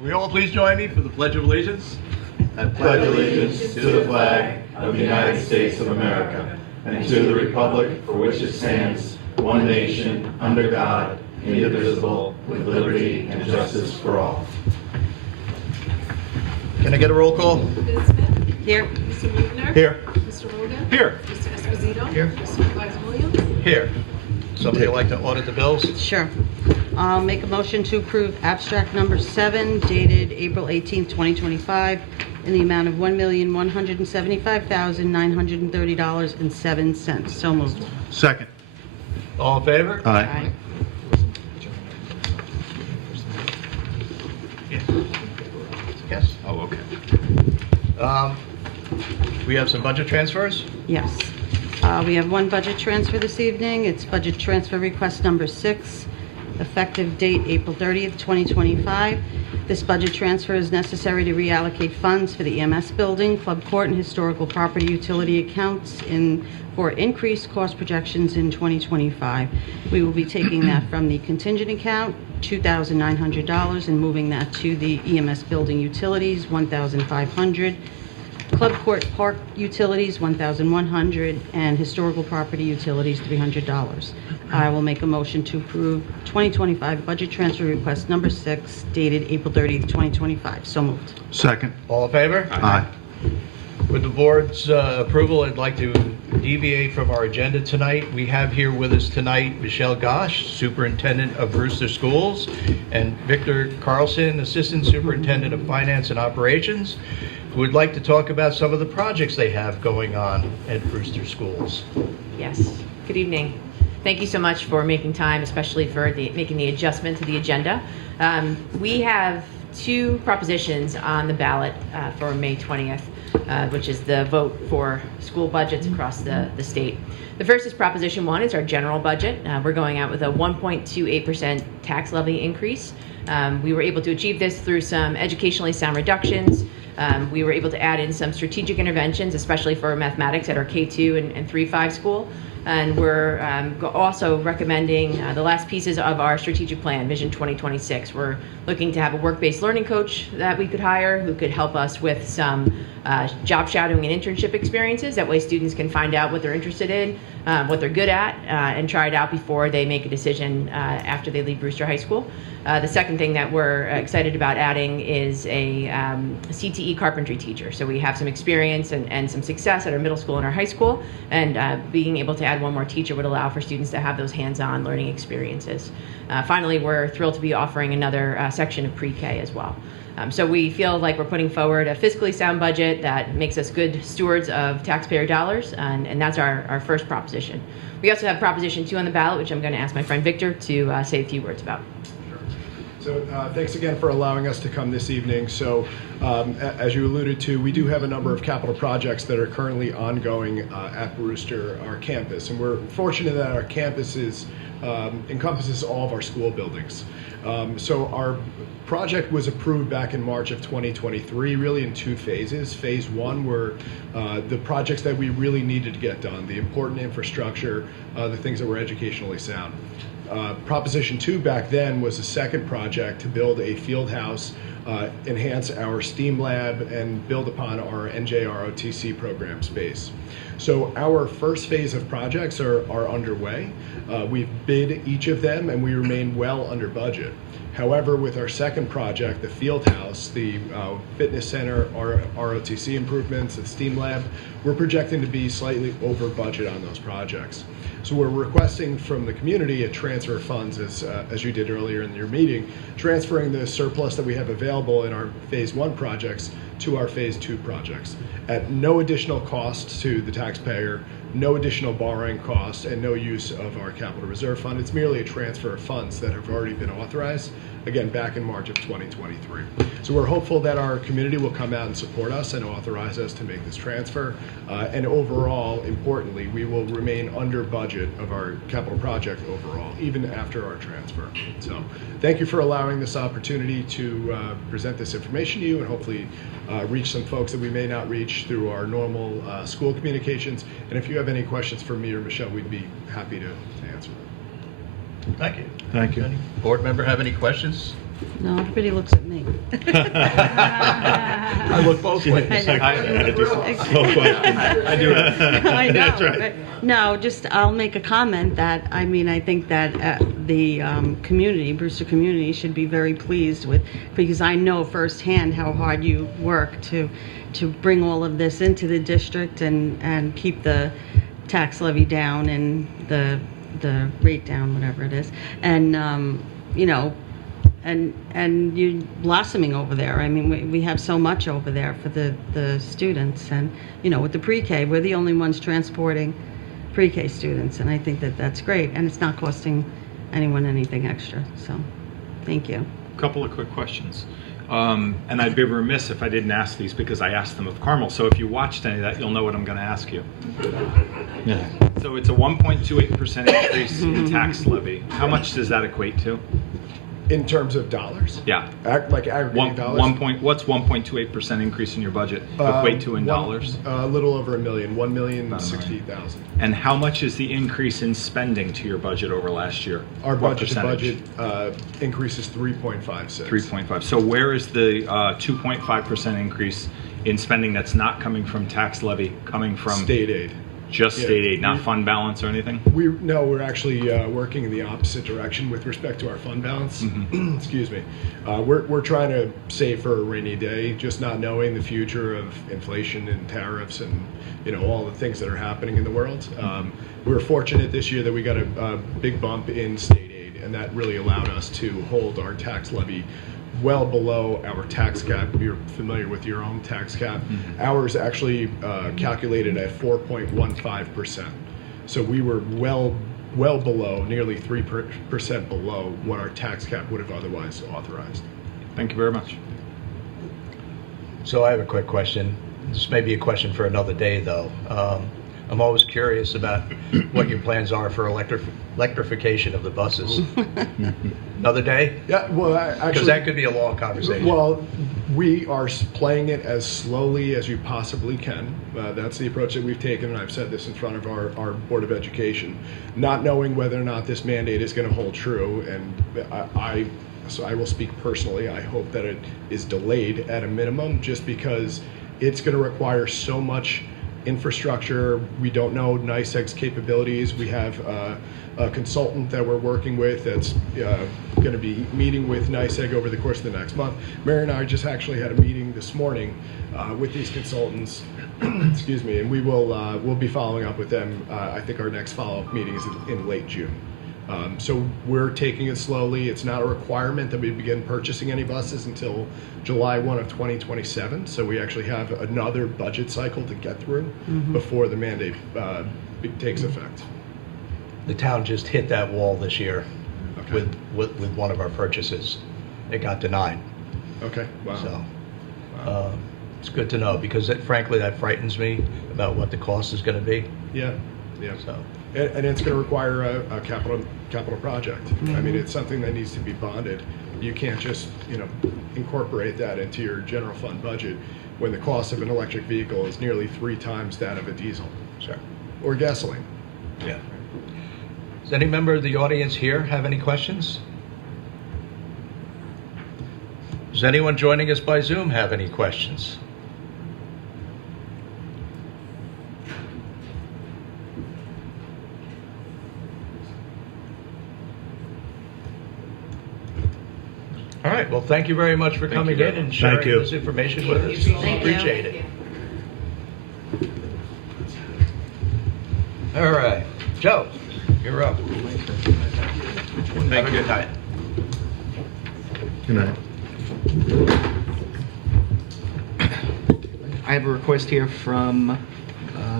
Will you all please join me for the Pledge of Allegiance? I pledge allegiance to the flag of the United States of America and to the republic for which it stands, one nation, under God, indivisible, with liberty and justice for all. Can I get a roll call? Ms. Smith? Here. Mr. Muebner? Here. Mr. Rogan? Here. Mr. Esposito? Here. Mr. Supervisor Williams? Here. Somebody would like to audit the bills? Sure. I'll make a motion to approve abstract number 7 dated April 18th, 2025 in the amount of $1,175,930.07. So moved. Second. All in favor? Aye. Yes. Oh, okay. We have some budget transfers. Yes. We have one budget transfer this evening. It's budget transfer request number 6, effective date April 30th, 2025. This budget transfer is necessary to reallocate funds for the EMS building, club court, and historical property utility accounts for increased cost projections in 2025. We will be taking that from the contingent account, $2,900, and moving that to the EMS building utilities, $1,500. Club Court Park Utilities, $1,100, and Historical Property Utilities, $300. I will make a motion to approve 2025 Budget Transfer Request Number 6, dated April 30th, 2025. So moved. Second. All in favor? Aye. With the board's approval, I'd like to deviate from our agenda tonight. We have here with us tonight Michelle Gosh, Superintendent of Brewster Schools, and Victor Carlson, Assistant Superintendent of Finance and Operations, who would like to talk about some of the projects they have going on at Brewster Schools. Yes, good evening. Thank you so much for making time, especially for making the adjustment to the agenda. We have 2 propositions on the ballot for May 20th, which is the vote for school budgets across the state. The first is Proposition 1. It's our general budget. We're going out with a 1.28% tax levy increase. We were able to achieve this through some educationally sound reductions. We were able to add in some strategic interventions, especially for mathematics at our K2 and 3-5 school. And we're also recommending the last pieces of our strategic plan, Vision 2026. We're looking to have a work-based learning coach that we could hire who could help us with some job shadowing and internship experiences. That way students can find out what they're interested in, what they're good at, and try it out before they make a decision after they leave Brewster High School. The second thing that we're excited about adding is a CTE carpentry teacher. So we have some experience and some success at our middle school and our high school, and being able to add one more teacher would allow for students to have those hands-on learning experiences. Finally, we're thrilled to be offering another section of pre-K as well. So we feel like we're putting forward a fiscally sound budget that makes us good stewards of taxpayer dollars, and that's our first proposition. We also have Proposition 2 on the ballot, which I'm going to ask my friend Victor to say a few words about. So thanks again for allowing us to come this evening. So as you alluded to, we do have a number of capital projects that are currently ongoing at Brewster, our campus. And we're fortunate that our campus encompasses all of our school buildings. So our project was approved back in March of 2023, really in 2 phases. Phase 1 were the projects that we really needed to get done, the important infrastructure, the things that were educationally sound. Proposition 2 back then was a second project to build a field house, enhance our STEAM lab, and build upon our NJROTC program space. So our first phase of projects are underway. We've bid each of them and we remain well under budget. However, with our second project, the field house, the fitness center, our ROTC improvements, the STEAM lab, we're projecting to be slightly over budget on those projects. So we're requesting from the community a transfer of funds, as you did earlier in your meeting, transferring the surplus that we have available in our Phase 1 projects to our Phase 2 projects at no additional cost to the taxpayer, no additional borrowing cost, and no use of our capital reserve fund. It's merely a transfer of funds that have already been authorized, again, back in March of 2023. So we're hopeful that our community will come out and support us and authorize us to make this transfer. And overall, importantly, we will remain under budget of our capital project overall, even after our transfer. So thank you for allowing this opportunity to present this information to you and hopefully reach some folks that we may not reach through our normal school communications. And if you have any questions for me or Michelle, we'd be happy to answer them. Thank you. Thank you. Any board member have any questions No, everybody looks at me. I look both ways. I know. I had to do some slow questions. I do it. I know. That's right. but- No, just, I'll make a comment that, I mean, I think that the community, Brewster community, should be very pleased with, because I know firsthand how hard you work to bring all of this into the district and keep the tax levy down and the rate down, whatever it is. And, you know, and you blossoming over there. I mean, we have so much over there for the students, and you know, with the pre-K, we're the only ones transporting pre-K students, and I think that that's great, and it's not costing anyone anything extra. So, thank you. Couple of quick questions. And I'd be remiss if I didn't ask these because I asked them of Carmel. So if you watched any of that, you'll know what I'm going to ask you. Yeah. So it's a 1.28% increase in tax levy. How much does that equate to? In terms of dollars? Yeah. Like aggregate dollars? What's 1.28% increase in your budget equate to in dollars? A little over $1 million, $1,060,000. And how much is the increase in spending to your budget over last year? Our What budget to percentage? budget increase is 3.56. 3.5. So where is the 2.5% increase in spending that's not coming from tax levy, coming from State aid. just Yeah. state aid, not fund balance or anything? We're actually working in the opposite direction with respect to our fund balance. Excuse me. We're trying to save for a rainy day, just not knowing the future of inflation and tariffs and all the things that are happening in the world. We were fortunate this year that we got a big bump in state aid, and that really allowed us to hold our tax levy well below our tax cap. You're familiar with your own tax cap. Ours actually calculated at 4.15%. So we were well below, nearly 3% below what our tax cap would have otherwise authorized. Thank you very much. So I have a quick question. This may be a question for another day, though. I'm always curious about what your plans are for electrification of the buses. Another day? Yeah, well, Because actually, that could be a long conversation. well, we are playing it as slowly as you possibly can. That's the approach that we've taken, and I've said this in front of our Board of Education, not knowing whether or not this mandate is going to hold true. And so I will speak personally. I hope that it is delayed at a minimum, just because it's going to require so much infrastructure. We don't know NICEAG's capabilities. We have a consultant that we're working with that's going to be meeting with NICEAG over the course of the next month. Mary and I just actually had a meeting this morning with these consultants. Excuse me, and we'll be following up with them. I think our next follow-up meeting is in late June. So we're taking it slowly. It's not a requirement that we begin purchasing any buses until July 1 of 2027. So we actually have another budget cycle to get through before the mandate takes effect. The town just hit that wall this year Okay. with one of our purchases. It got denied. Okay. Wow. So it's good to know, because frankly, that frightens me about what the cost is going to be. Yeah. Yeah. So And it's going to require a capital project. I mean, it's something that needs to be bonded. You can't just incorporate that into your general fund budget when the cost of an electric vehicle is nearly 3 times that of a diesel sure. or gasoline. Yeah. Does any member of the audience here have any questions? Does anyone joining us by Zoom have any questions? All right, well, thank you very much for coming you. in and sharing you. this information with us. Thank you. Appreciate it. All right, Joe, you're up. Have a good night. Good night. I have a request here from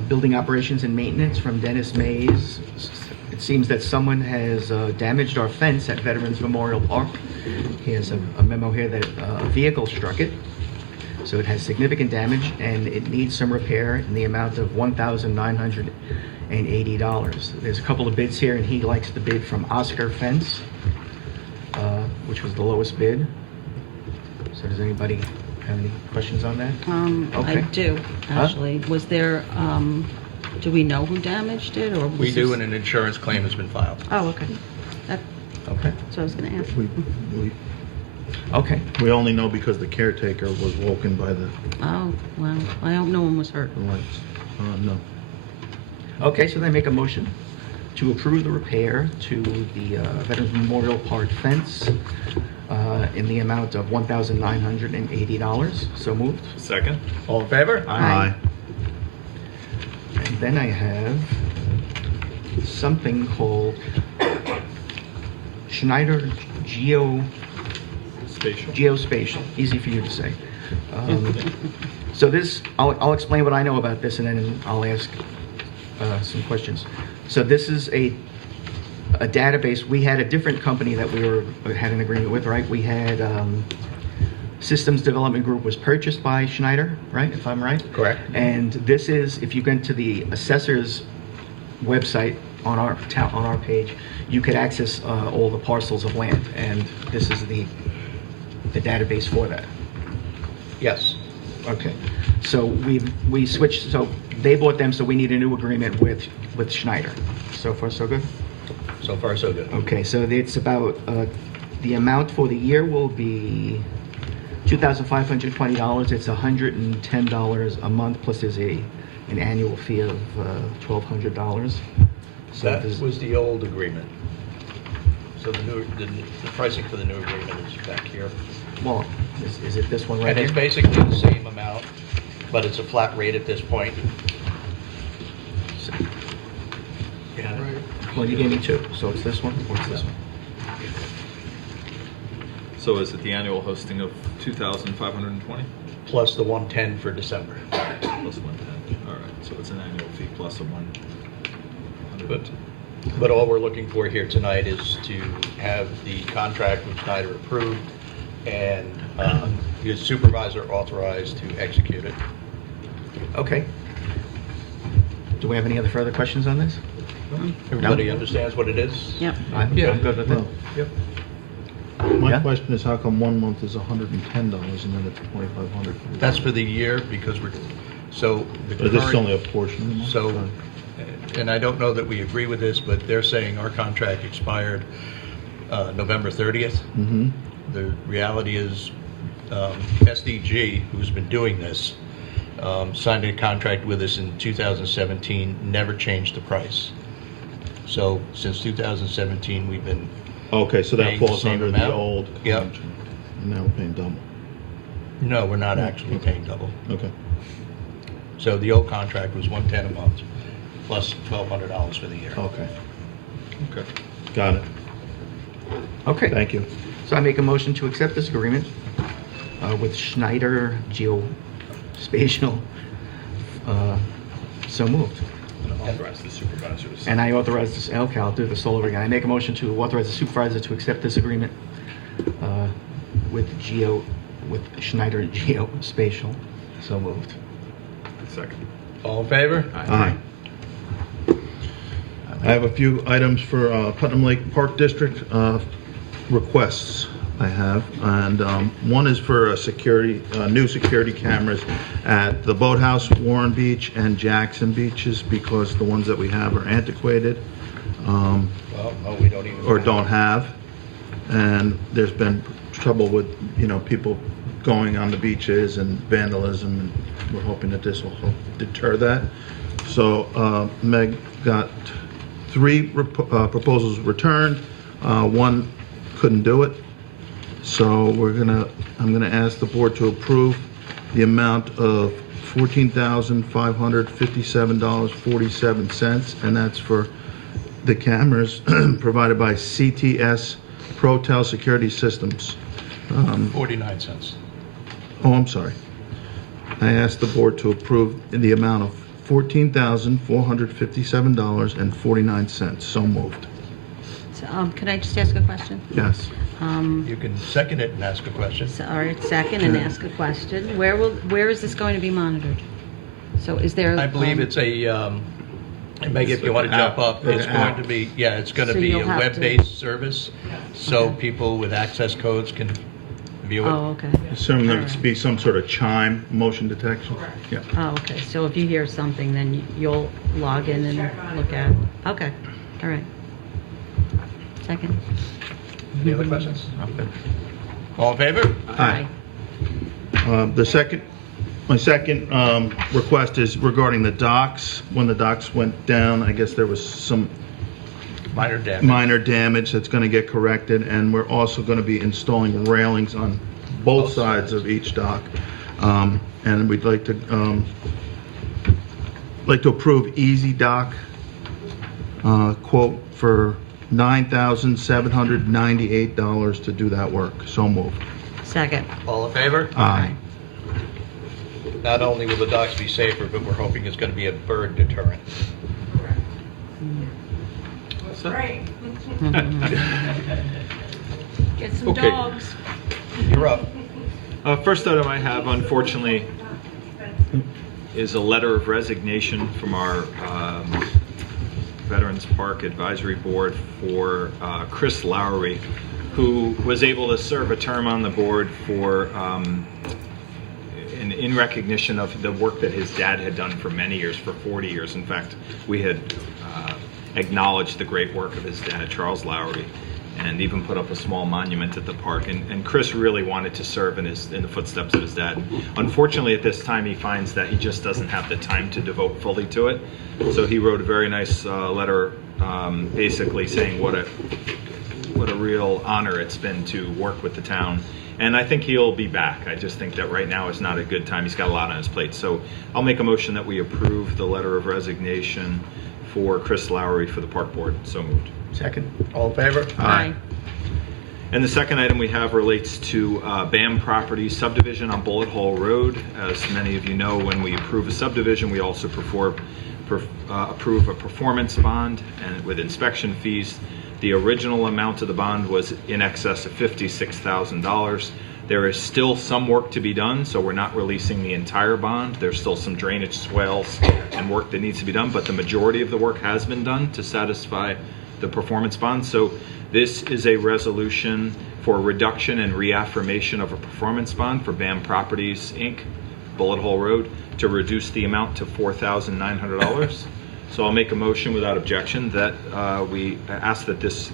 Building Operations and Maintenance from Dennis Mays. It seems that someone has damaged our fence at Veterans Memorial Park. He has a memo here that a vehicle struck it. So it has significant damage and it needs some repair in the amount of $1,980. There's a couple of bids here, and he likes the bid from Oscar Fence, which was the lowest bid. So does anybody have any questions on that? I Okay. do, actually. Was there, do we know who damaged it, or? was We do, this- and an insurance claim has been filed. Oh, okay. That's Okay. what I was going to ask. Okay. We only know because the caretaker was woken by the Oh, well, I hope no one was hurt. lights. No. Okay, so they make a motion to approve the repair to the Veterans Memorial Park fence in the amount of $1,980. So moved. Second? All in favor? Aye. And then I have something called Schneider Geospatial. Easy for you to say. So this, I'll explain what I know about this, and then I'll ask some questions. So this is a database. We had a different company that we had an agreement with, right? We had Systems Development Group was purchased by Schneider, right? If I'm right. Correct. And this is, if you go into the assessor's website on our page, you could access all the parcels of land, and this is the database for that. Yes. Okay, so we switched. So they bought them, so we need a new agreement with Schneider. So far, so good. So far, so good. Okay, so it's about the amount for the year will be $2,520. It's $110 a month, plus there's an annual fee of $1,200. So That there's- was the old agreement. So the pricing for the new agreement is back here. well, is it this one right And it's here? basically the same amount, but it's a flat rate at this point. So- Yeah. Well, you gave me two, so it's this one or it's this one? So is it the annual hosting of 2,520 Plus the 110 for December. plus 110? All right, so it's an annual fee plus a 100. But all we're looking for here tonight is to have the contract with Schneider approved and the supervisor authorized to execute it. Okay. Do we have any other further questions on this? Everybody understands what it is? Yep. I'm good with it. Well, Yep. my Yeah. question is, how come 1 month is $110 and then it's $2,500? That's for the year because so the Or this is current- only a portion of the month? So, and I don't know that we agree with this, but they're saying our contract expired November 30th. Mm-hmm. The reality is SDG, who's been doing this, signed a contract with us in 2017, never changed the price. So since 2017, we've been, Okay, so that Paying the falls same under the amount? old Yep. contract. And now we're paying double. no, we're not actually paying double. Okay. So the old contract was 110 a month, plus $1,200 for the year. Okay. Okay. Got it. Okay. Thank you. So I make a motion to accept this agreement with Schneider Geospatial. So moved. And authorize the supervisors. And I authorize this, okay, I'll do this all over again. I make a motion to authorize the supervisor to accept this agreement with Schneider Geospatial. So moved. Second. All in favor? Aye. I have a few items for Putnam Lake Park District requests I have, and one is for new security cameras at the Boathouse, Warren Beach, and Jackson beaches, because the ones that we have are antiquated Well, no, we don't even. or don't have, and there's been trouble with, people going on the beaches and vandalism, and we're hoping that this will help deter that. So Meg got 3 proposals returned. One couldn't do it. So I'm gonna ask the board to approve the amount of $14,557.47, and that's for the cameras provided by CTS ProTel Security Systems. 49 cents. Oh, I'm sorry. I asked the board to approve in the amount of $14,457.49. So moved. So, can I just ask a question? Yes. You can second it and ask a question. So, all right, second, and ask a question. Where is this going to be monitored? So is there? I believe it's a, Meg, if you want to jump up, it's going to be, it's going to So be a you'll have to- web-based service, so Okay. people with access codes can view it. Oh, okay. Assuming that it's be some sort of chime motion detection? Yeah. Oh, okay. So if you hear something, then you'll log in and look at it. Okay. All right. Second. Any other questions? All in favor? Aye. My second request is regarding the docks. When the docks went down, I guess there was some Minor damage. minor damage that's going to get corrected, and we're also going to be installing railings on both sides of each dock. And we'd like to approve Easy Dock quote for $9,798 to do that work. So moved. Second. All in favor? Aye. Not only will the docks be safer, but we're hoping it's going to be a bird deterrent. Right. Get some Okay. dogs. You're up. First item I have, unfortunately, is a letter of resignation from our Veterans Park Advisory Board for Chris Lowry, who was able to serve a term on the board for in recognition of the work that his dad had done for many years, for 40 years. In fact, we had acknowledged the great work of his dad, Charles Lowry, and even put up a small monument at the park. And Chris really wanted to serve in the footsteps of his dad. Unfortunately, at this time, he finds that he just doesn't have the time to devote fully to it. So he wrote a very nice letter, basically saying what a real honor it's been to work with the town. And I think he'll be back. I just think that right now is not a good time. He's got a lot on his plate. So I'll make a motion that we approve the letter of resignation for Chris Lowry for the park board. So moved. Second. All in favor? Aye. And the second item we have relates to BAM Properties subdivision on Bullet Hole Road. As many of you know, when we approve a subdivision, we also approve a performance bond and with inspection fees. The original amount of the bond was in excess of $56,000. There is still some work to be done, so we're not releasing the entire bond. There's still some drainage swales and work that needs to be done, but the majority of the work has been done to satisfy the performance bond. So this is a resolution for reduction and reaffirmation of a performance bond for BAM Properties, Inc., Bullet Hole Road, to reduce the amount to $4,900. So I'll make a motion without objection that we ask that this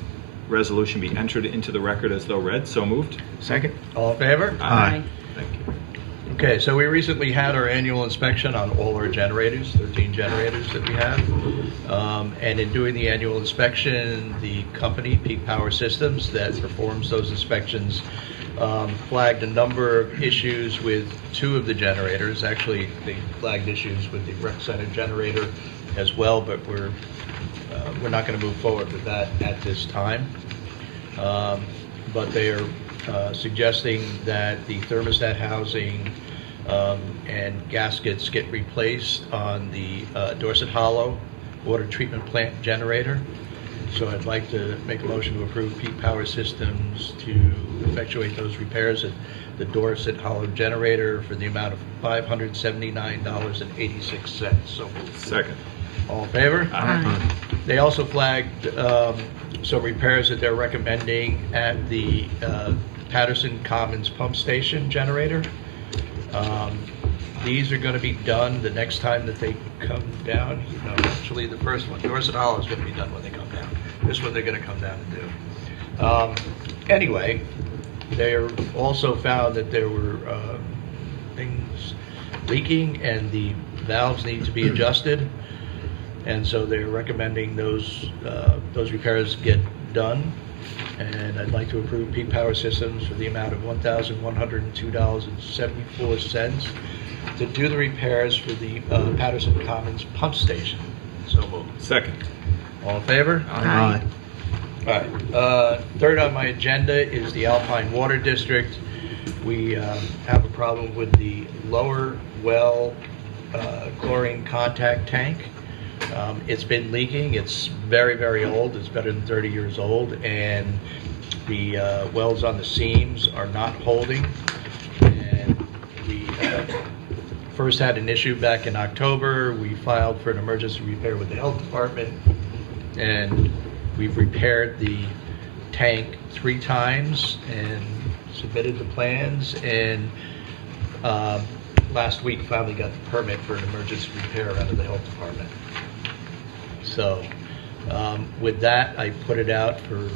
resolution be entered into the record as though read. So moved. Second. All in favor? Aye. Thank you. Okay, so we recently had our annual inspection on all our generators, 13 generators that we have. And in doing the annual inspection, the company, Peak Power Systems, that performs those inspections, flagged a number of issues with 2 of the generators. Actually, they flagged issues with the rec center generator as well, but we're not going to move forward with that at this time. But they are suggesting that the thermostat housing and gaskets get replaced on the Dorset Hollow water treatment plant generator. So I'd like to make a motion to approve Peak Power Systems to effectuate those repairs at the Dorset Hollow generator for the amount of $579.86. So moved. Second. All in favor? Aye. They also flagged some repairs that they're recommending at the Patterson Commons pump station generator. These are going to be done the next time that they come down. No, actually, the first one, Dorset Hollow, is going to be done when they come down. This one they're going to come down and do. Anyway, they also found that there were things leaking and the valves need to be adjusted. And so they're recommending those repairs get done. And I'd like to approve Peak Power Systems for the amount of $1,102.74 to do the repairs for the Patterson Commons pump station. So moved. Second. All in favor? Aye. All right. Third on my agenda is the Alpine Water District. We have a problem with the lower well chlorine contact tank. It's been leaking. It's very, very old. It's better than 30 years old, and the wells on the seams are not holding. And we first had an issue back in October. We filed for an emergency repair with the health department, and we've repaired the tank 3 times and submitted the plans, and last week finally got the permit for an emergency repair out of the health department. So with that, I put it out for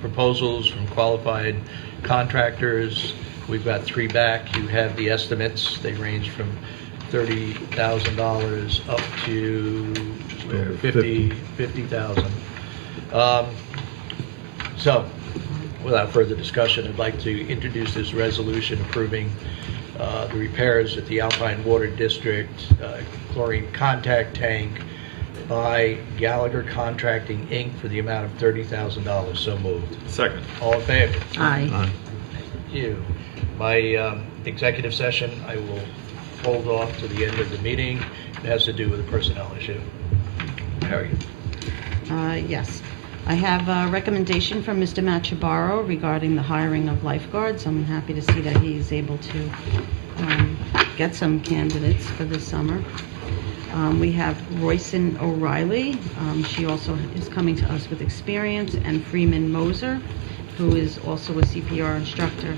proposals from qualified contractors. We've got 3 back. You have the estimates. They range from $30,000 up to over 50,000. So, without further discussion, I'd like to introduce this resolution approving the repairs at the Alpine Water District chlorine contact tank by Gallagher Contracting, Inc. for the amount of $30,000. So moved. Second. All in favor? Aye. Thank you. My executive session, I will hold off to the end of the meeting. It has to do with a personnel issue. Harry? Yes. I have a recommendation from Mr. Machabaro regarding the hiring of lifeguards. I'm happy to see that he's able to get some candidates for this summer. We have Royson O'Reilly. She also is coming to us with experience, and Freeman Moser, who is also a CPR instructor.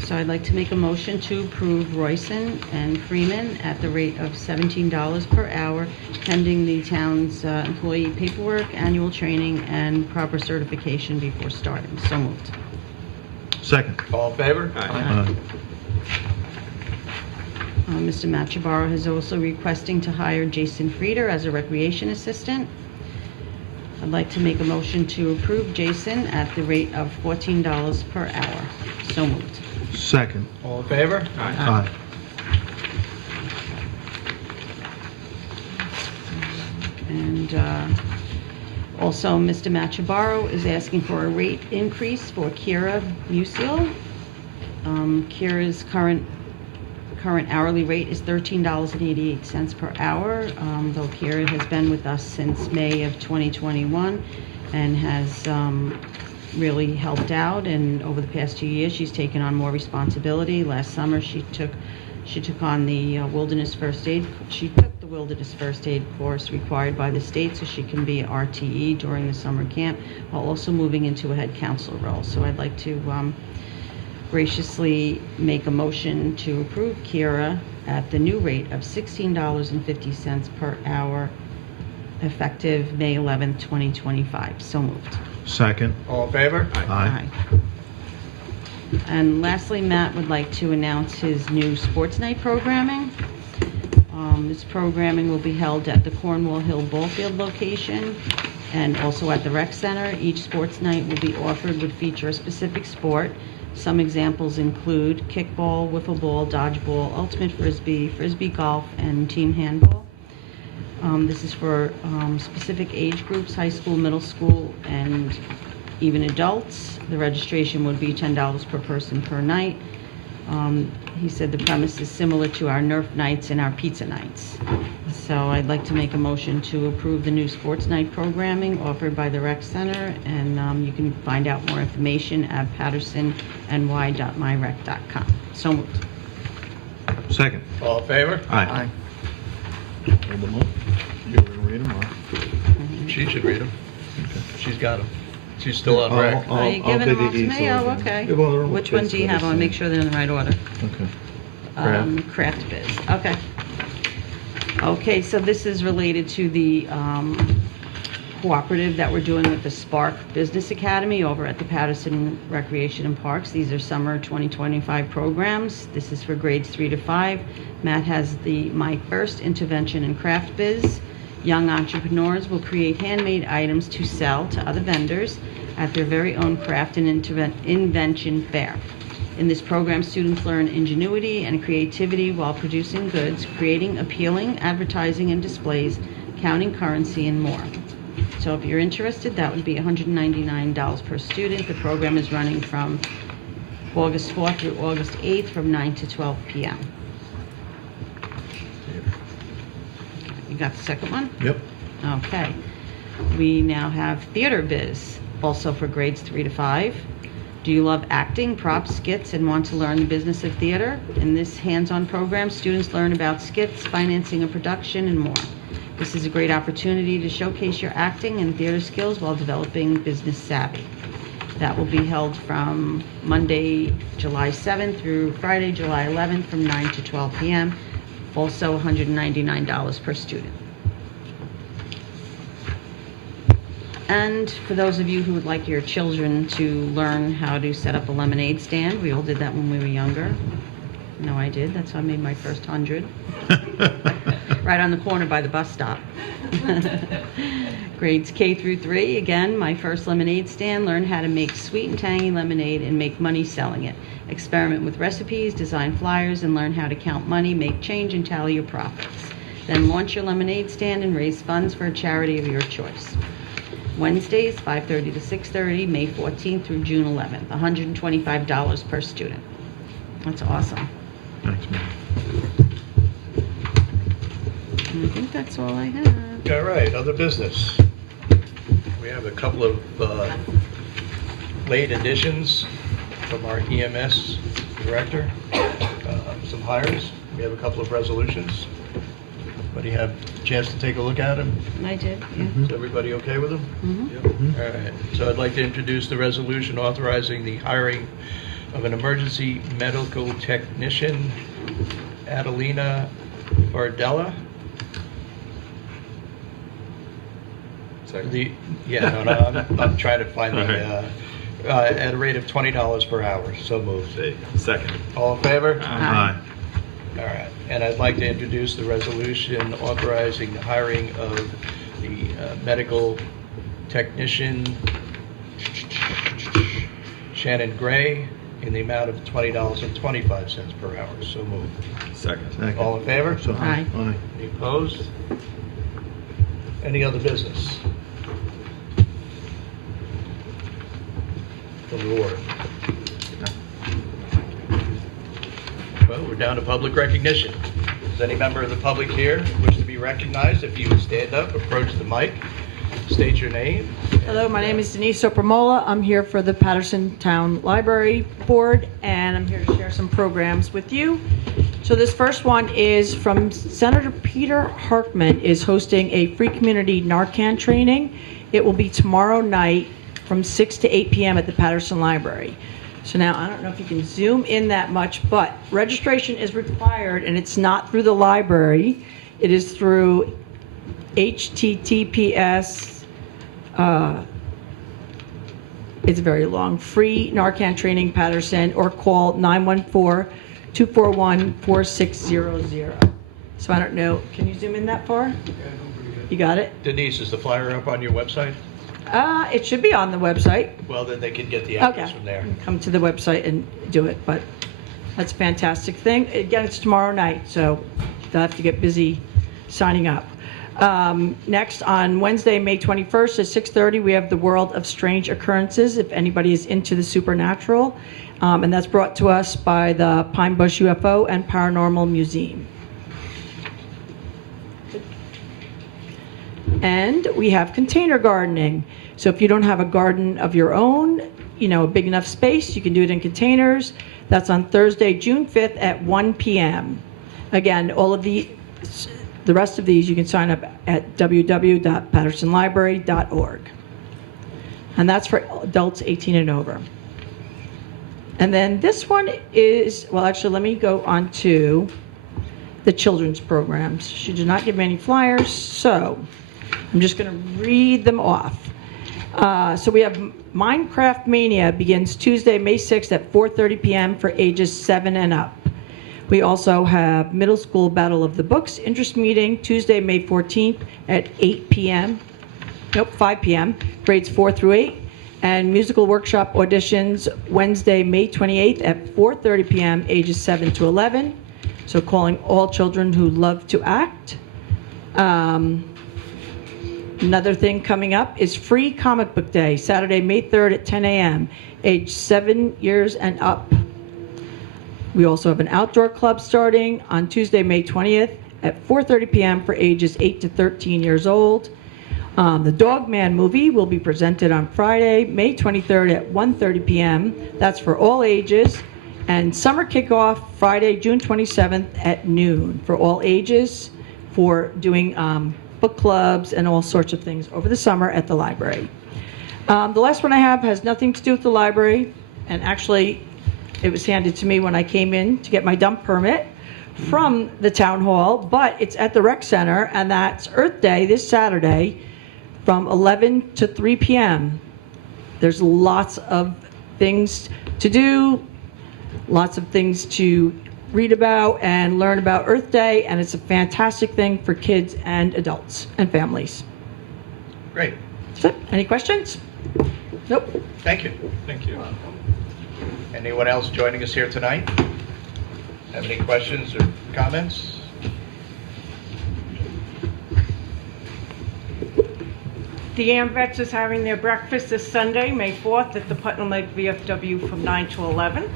So I'd like to make a motion to approve Royson and Freeman at the rate of $17 per hour, pending the town's employee paperwork, annual training, and proper certification before starting. So moved. Second. All in favor? Aye. Mr. Machabaro is also requesting to hire Jason Frieder as a recreation assistant. I'd like to make a motion to approve Jason at the rate of $14 per hour. So moved. Second. All in favor? Aye. And also, Mr. Machabaro is asking for a rate increase for Kira Musial. Kira's current hourly rate is $13.88 per hour, though Kira has been with us since May of 2021 and has really helped out, and over the past 2 years she's taken on more responsibility. Last summer she took on the wilderness first aid. She took the wilderness first aid course required by the state so she can be RTE during the summer camp, while also moving into a head counselor role. So I'd like to graciously make a motion to approve Kira at the new rate of $16.50 per hour, effective May 11th, 2025. So moved. Second. All in favor? Aye. And lastly, Matt would like to announce his new sports night programming. This programming will be held at the Cornwall Hill Ballfield location and also at the Rec Center. Each sports night will be offered would feature a specific sport. Some examples include kickball, wiffle ball, dodgeball, ultimate frisbee, frisbee golf, and team handball. This is for specific age groups, high school, middle school, and even adults. The registration would be $10 per person per night. He said the premise is similar to our Nerf nights and our pizza nights. So I'd like to make a motion to approve the new sports night programming offered by the Rec Center, and you can find out more information at pattersonny.myrec.com. So moved. Second. All in favor? Aye. Hold them up. You're gonna read them off. She should read them. She's got them. She's still on rec. Are you giving them all to me? Oh, okay. Yeah, well, they're all Which one do you have? I want to make sure they're in the right order. Okay. Craft biz. Okay. Okay, so this is related to the cooperative that we're doing with the Spark Business Academy over at the Patterson Recreation and Parks. These are summer 2025 programs. This is for grades 3 to 5. Matt has the My First Intervention in Craft Biz. Young entrepreneurs will create handmade items to sell to other vendors at their very own craft and invention fair. In this program, students learn ingenuity and creativity while producing goods, creating appealing advertising and displays, counting currency, and more. So if you're interested, that would be $199 per student. The program is running from August 4th through August 8th from 9 to 12 p.m. You got the second one? Yep. Okay. We now have Theater Biz, also for grades 3 to 5. Do you love acting, props, skits, and want to learn the business of theater? In this hands-on program, students learn about skits, financing a production, and more. This is a great opportunity to showcase your acting and theater skills while developing business savvy. That will be held from Monday, July 7th through Friday, July 11th from 9 to 12 p.m. Also $199 per student. And for those of you who would like your children to learn how to set up a lemonade stand, we all did that when we were younger. No, I did. That's how I made my first 100. Right on the corner by the bus stop. Grades K through 3, again, my first lemonade stand. Learn how to make sweet and tangy lemonade and make money selling it. Experiment with recipes, design flyers, and learn how to count money, make change, and tally your profits. Then launch your lemonade stand and raise funds for a charity of your choice. Wednesdays, 5:30 to 6:30, May 14th through June 11th, $125 per student. That's awesome. Thanks, man. And I think that's all I have. All right, other business. We have a couple of late additions from our EMS director, some hires. We have a couple of resolutions. Anybody have a chance to take a look at them? I did, yeah. Is everybody okay with them? Mhm. All right, so I'd like to introduce the resolution authorizing the hiring of an emergency medical technician, Adelina Bardella. I'm trying to find the, at a rate of $20 per hour, so moved. Second. All in favor? Aye. All right, and I'd like to introduce the resolution authorizing the hiring of the medical technician, Shannon Gray, in the amount of $20.25 per hour, so moved. Second. Second. All in favor? Aye. Aye. Any opposed? Any other business? From the board. Well, we're down to public recognition. Does any member of the public here wish to be recognized? If you would stand up, approach the mic, state your name. Hello, my name is Denise Sopramola. I'm here for the Patterson Town Library Board, and I'm here to share some programs with you. So this first one is from Senator Peter Hartman is hosting a free community Narcan training. It will be tomorrow night from 6 to 8 p.m. at the Patterson Library. So now, I don't know if you can zoom in that much, but registration is required, and it's not through the library. It is through HTTPS, it's very long, free Narcan training Patterson, or call 914-241-4600. So I don't know, can you zoom in that far? You got it? Denise, is the flyer up on your website? It should be on the website. Well, then they can get the address Okay. from there. Come to the website and do it, but that's a fantastic thing. Again, it's tomorrow night, so they'll have to get busy signing up. Next, on Wednesday, May 21st at 6:30, we have the World of Strange Occurrences, if anybody is into the supernatural. And that's brought to us by the Pine Bush UFO and Paranormal Museum. And we have container gardening. So if you don't have a garden of your own, a big enough space, you can do it in containers. That's on Thursday, June 5th at 1 p.m. Again, all of the rest of these you can sign up at www.pattersonlibrary.org. And that's for adults 18 and over. And then this one is, well, actually, let me go on to the children's programs. She did not give me any flyers, so I'm just going to read them off. So we have Minecraft Mania begins Tuesday, May 6th at 4:30 p.m. for ages 7 and up. We also have Middle School Battle of the Books interest meeting Tuesday, May 14th at 5 p.m., grades 4 through 8. And musical workshop auditions Wednesday, May 28th at 4:30 p.m., ages 7 to 11. So calling all children who love to act. Another thing coming up is Free Comic Book Day, Saturday, May 3rd at 10 a.m., age 7 years and up. We also have an outdoor club starting on Tuesday, May 20th at 4:30 p.m. for ages 8 to 13 years old. The Dog Man movie will be presented on Friday, May 23rd at 1:30 p.m. That's for all ages. And summer kickoff Friday, June 27th at noon for all ages for doing book clubs and all sorts of things over the summer at the library. The last one I have has nothing to do with the library, and actually it was handed to me when I came in to get my dump permit from the town hall, but it's at the rec center, and that's Earth Day this Saturday from 11 to 3 p.m. There's lots of things to do, lots of things to read about and learn about Earth Day, and it's a fantastic thing for kids and adults and families. Great. That's it. Any questions? Nope. Thank you. Thank you. Anyone else joining us here tonight? Have any questions or comments? The AMVETS is having their breakfast this Sunday, May 4th, at the Putnam Lake VFW from 9 to 11.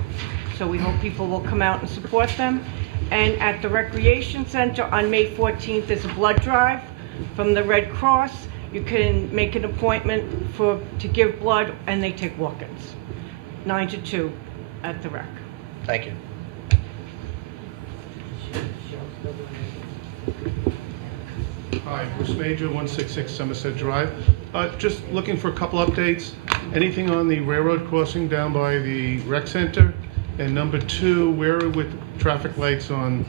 So we hope people will come out and support them. And at the Recreation Center on May 14th, there's a blood drive from the Red Cross. You can make an appointment to give blood, and they take walk-ins, 9 to 2 at the rec. Thank you. Hi, Bruce Major, 166 Somerset Drive. Just looking for a couple updates. Anything on the railroad crossing down by the rec center? And number two, where are we with traffic lights on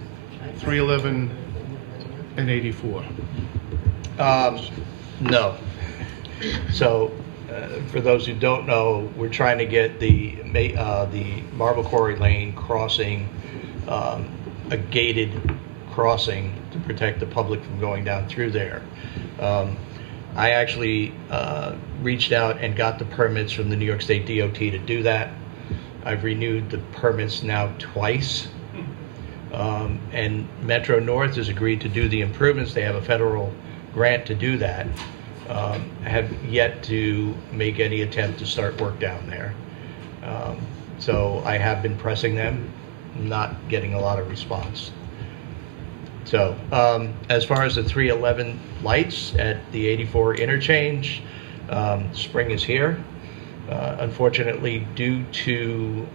311 and 84? No. So, for those who don't know, we're trying to get the Marble Quarry Lane crossing, a gated crossing to protect the public from going down through there. I actually reached out and got the permits from the New York State DOT to do that. I've renewed the permits now twice. And Metro North has agreed to do the improvements. They have a federal grant to do that. Have yet to make any attempt to start work down there. So I have been pressing them, not getting a lot of response. So as far as the 311 lights at the 84 interchange, spring is here. Unfortunately, due to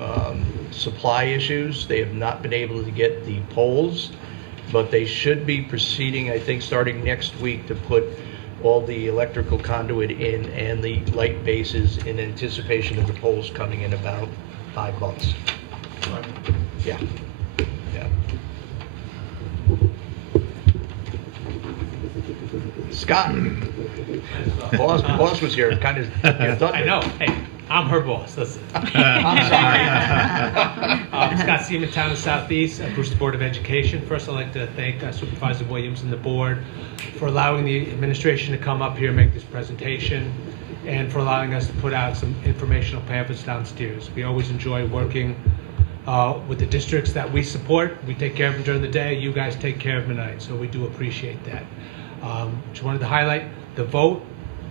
supply issues, they have not been able to get the poles, but they should be proceeding, I think, starting next week to put all the electrical conduit in and the light bases in anticipation of the poles coming in about 5 months. Yeah. Yeah. Scott, boss was here, kind of. I know. Hey, I'm her boss. Listen. I'm sorry. Scott Seaman, Town of Southeast, Brewster Board of Education. First, I'd like to thank Supervisor Williams and the board for allowing the administration to come up here and make this presentation, and for allowing us to put out some informational pamphlets downstairs. We always enjoy working with the districts that we support. We take care of them during the day. You guys take care of them at night, so we do appreciate that. Just wanted to highlight, the vote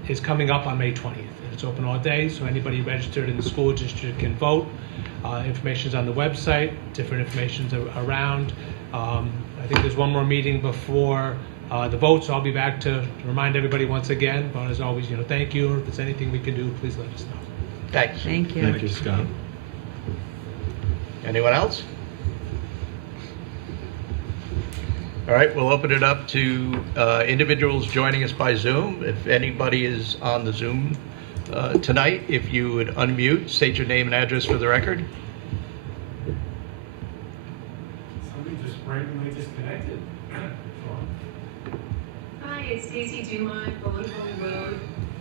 is coming up on May 20th. It's open all day, so anybody registered in the school district can vote. Information's on the website, different information's around. I think there's one more meeting before the vote, so I'll be back to remind everybody once again. But as always, thank you. If there's anything we can do, please let us know. Thanks. Thank you. Thank you, Scott. Anyone else? All right, we'll open it up to individuals joining us by Zoom. If anybody is on the Zoom tonight, if you would unmute, state your name and address for the record. Somebody just randomly disconnected. Hi, it's Stacy Dumont, Bullet Hole Road.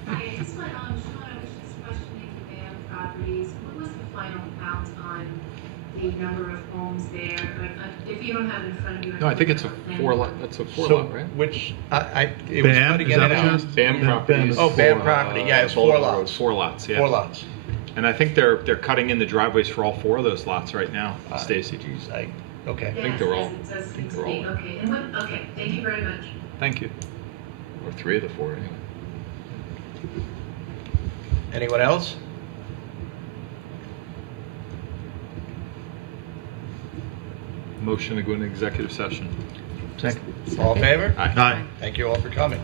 Hi, I just want, Sean, I was just questioning the BAM properties. What was the final count on the number of homes there? If you don't have it in front of you. No, I think it's a four lot, that's a four So, lot, right? which, it was BAM, putting is it that out. what it BAM properties. Oh, BAM for, property, yeah, it's Bullet 4 Road, lots. 4 lots, yeah. 4 lots. And I think they're cutting in the driveways for all 4 of those lots right now, Stacy. Geez, okay. I think they're all- Yes, it does I think seem to they're be. all- Okay, and what, okay, thank you very much. Thank you. Or 3 of the 4, anyway. Anyone else? Motion to go into executive session. Second. All in favor? Aye. Aye. Thank you all for coming.